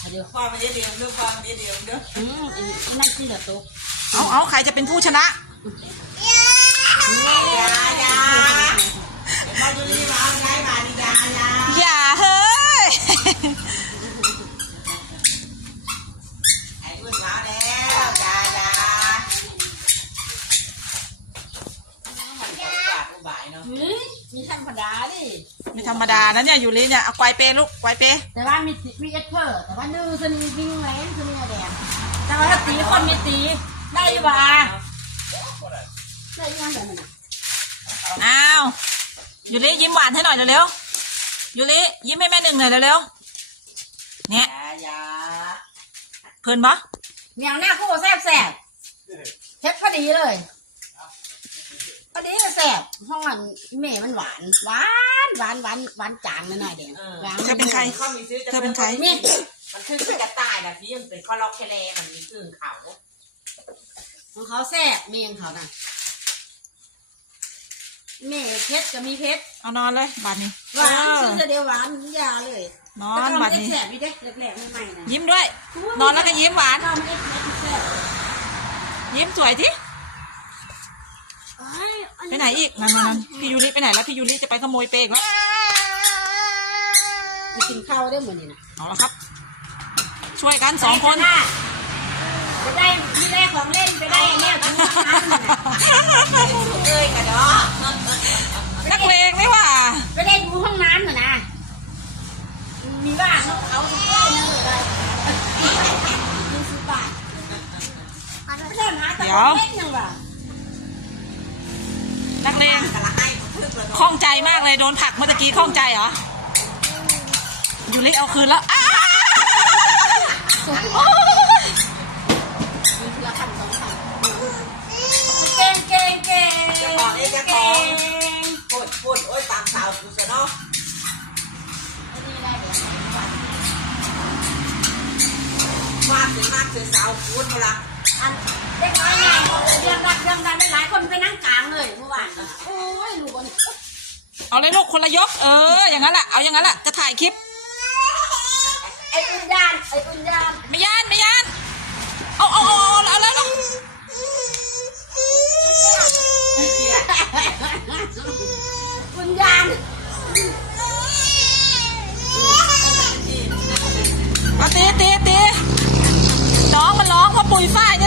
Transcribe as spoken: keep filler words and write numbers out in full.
เดี๋ยวความมันเดียวเดียวเด้อความมันเดียวเดียวเด้ออืมนั่นที่เหลือตุ๊กเอาเอาใครจะเป็นผู้ชนะยายามาดูนี่มาเอาไงมาดิยายาอย่าเฮ้ยไอ้อุ่นมาแล้วยายามีธรรมดาดิไม่ธรรมดานะเนี่ยอยู่เลยเนี่ยเอาไกวเปลูกไกวเปแต่ว่ามีมีเอสเพอร์แต่ว่าดื้อสนิทวิ่งแรงสนิทแดงแต่ว่าถ้าตีคนไม่ตีได้ว่าได้ยังไงมันอ้าวอยู่เลยยิ้มหวานให้หน่อยเร็วๆอยู่เลยยิ้มให้แม่หนึ่งหน่อยเร็วๆเนี่ยเพลินปะเมียงหน้าคู่แซ่บแซ่บเฮ็ดพอดีเลยพอดีก็แซ่บห้องมันแม่มันหวานหวานหวานหวานหวานจางหน่อยเดียวเธอเป็นใครเธอเป็นใครนี่มันคือกระต่ายนะพี่มันเป็นข้อล็อกแคลมันมีกึ่งเขาของเขาแซ่บเมียงเขาน่ะแม่เพชรก็มีเพชรเอานอนเลยบาดนี้หวานซื้อเดียวหวานยาเลยนอนบาดนี้แซ่บพี่เด็กแหลกๆใหม่ๆนะยิ้มด้วยนอนแล้วก็ยิ้มหวานยิ้มสวยทีไปไหนอีกนั่นนั่นพี่ยูริไปไหนแล้วพี่ยูริจะไปขโมยเป๊กแล้วไปกินข้าวได้เหมือนนี่นะเอาละครับช่วยกันสองคนไปได้มีได้ของเล่นไปได้เนี่ยถึงน้ำเลยกันเนาะนักเลงไม่ว่าไปได้ดูห้องน้ำเหมือนนะมีบ้านเขาเขาทุกคนเลยมีสิบบาทเดี๋ยวนักเลงคล่องใจมากเลยโดนผักเมื่อกี้คล่องใจเหรอยูริเอาคืนแล้วเก่งเก่งเก่งจะบอกเองจะของพูดพูดโอ้ยตามสาวกูจะเนาะมากถึงมากถึงสาวพูดมาละอันเด็กน้อยไงเรื่องรักเรื่องรักได้หลายคนไปนั่งกลางเลยเมื่อวานโอ้ยลูกคนเอาเลยลูกคนละยกเอออย่างนั้นแหละเอาอย่างนั้นแหละจะถ่ายคลิปไอ้อุ่นยานไอ้อุ่นยานไม่ยานไม่ยานเอาเอาเอาเอาแล้วแล้วอุ่นยานตีตีตีน้องมันร้องว่าปุ๋ยฝ้าย